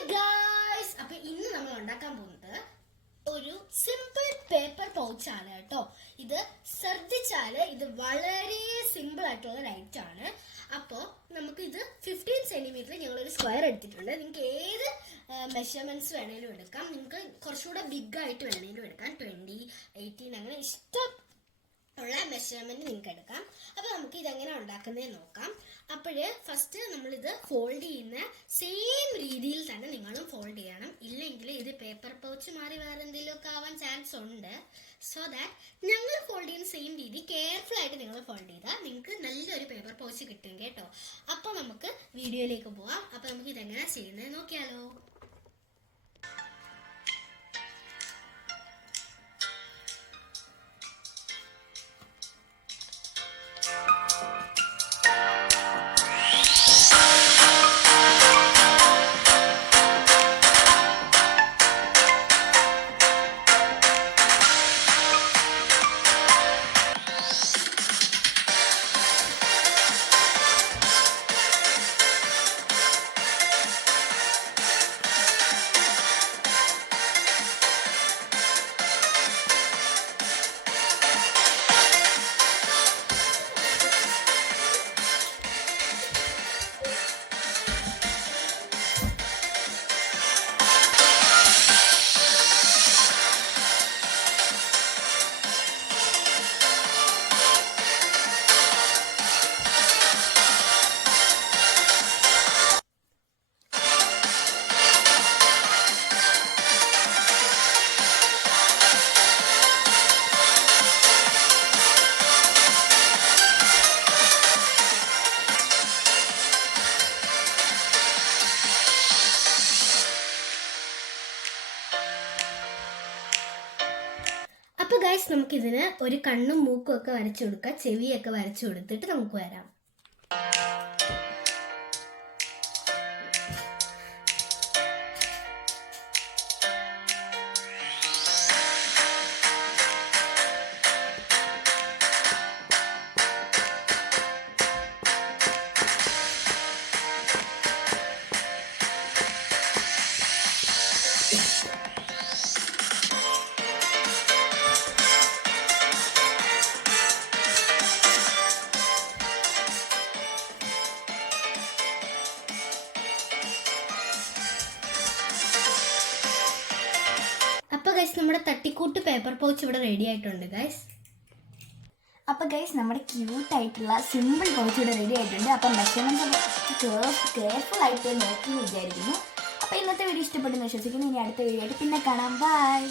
Hi guys, അപ്പൊ ഇന്ന് നമ്മൾ ഉണ്ടാക്കാൻ പോകുന്നത് ഒരു സിമ്പിൾ പേപ്പർ പൗച്ചാണ് കേട്ടോ. ഇത് ശ്രദ്ധിച്ചാല് ഇത് വളരെ സിമ്പിൾ ആയിട്ടുള്ള ഒരു ഐറ്റം ആണ്. അപ്പോൾ നമുക്ക് ഇത് 15 സെന്റിമീറ്റർ ഞങ്ങളൊരു സ്ക്വയർ എടുത്തിട്ടുണ്ട്. നിങ്ങൾക്ക് ഏത് മെഷർമെന്റ്സ് വേണേലും എടുക്കാം. നിങ്ങൾക്ക് കുറച്ചുകൂടെ ബിഗ് ആയിട്ട് വേണേലും എടുക്കാം. 20, 18 അങ്ങനെ ഇഷ്ടം ഉള്ള മെഷർമെന്റ് നിങ്ങൾക്ക് എടുക്കാം. അപ്പോൾ നമുക്ക് ഇതെങ്ങനെ ഉണ്ടാക്കുന്നതെന്ന് നോക്കാം. അപ്പോഴ് ഫസ്റ്റ് നമ്മളിത് ഫോൾഡ് ചെയ്യുന്ന സെയിം രീതിയിൽ തന്നെ നിങ്ങളും ഫോൾഡ് ചെയ്യണം. ഇല്ലെങ്കിൽ ഇത് പേപ്പർ പൗച്ച് മാറി വേറെ എന്തെങ്കിലുമൊക്കെ ആവാൻ ചാൻസ് ഉണ്ട്. സോ ദാറ്റ് ഞങ്ങൾ ഫോൾഡ് ചെയ്യുന്ന സെയിം രീതി കെയർഫുൾ ആയിട്ട് നിങ്ങൾ ഫോൾഡ് ചെയ്താൽ നിങ്ങൾക്ക് നല്ലൊരു പേപ്പർ പൗച്ച് കിട്ടും കേട്ടോ. അപ്പോൾ നമുക്ക് വീഡിയോയിലേക്ക് പോവാം. അപ്പോൾ നമുക്ക് ഇതെങ്ങനെ ചെയ്യുന്നത് നോക്കിയാലോ. അപ്പോൾ ഗൈസ് നമുക്കിതിന് ഒരു കണ്ണും മൂക്കും ഒക്കെ വരച്ചു കൊടുക്കാം. ചെവിയൊക്കെ വരച്ചു കൊടുത്തിട്ട് നമുക്ക് വരാം. അപ്പോൾ ഗൈസ് നമ്മുടെ തട്ടിക്കൂട്ട് പേപ്പർ പൗച്ച് ഇവിടെ റെഡി ആയിട്ടുണ്ട് ഗൈസ്. അപ്പോൾ ഗൈസ് നമ്മുടെ ക്യൂട്ടായിട്ടുള്ള സിമ്പിൾ പൗച്ച് ഇവിടെ റെഡി ആയിട്ടുണ്ട്. അപ്പം മെഷർമെൻറ്റ്സ് കെയർഫുൾ ആയിട്ട് നോക്കി വിചാരിക്കുന്നു. അപ്പോൾ ഇന്നത്തെ വീഡിയോ ഇഷ്ടപ്പെട്ടെന്ന് വിശ്വസിക്കുന്നു. ഇനി അടുത്ത വീഡിയോ ആയിട്ട് പിന്നെ കാണാം. ബൈ.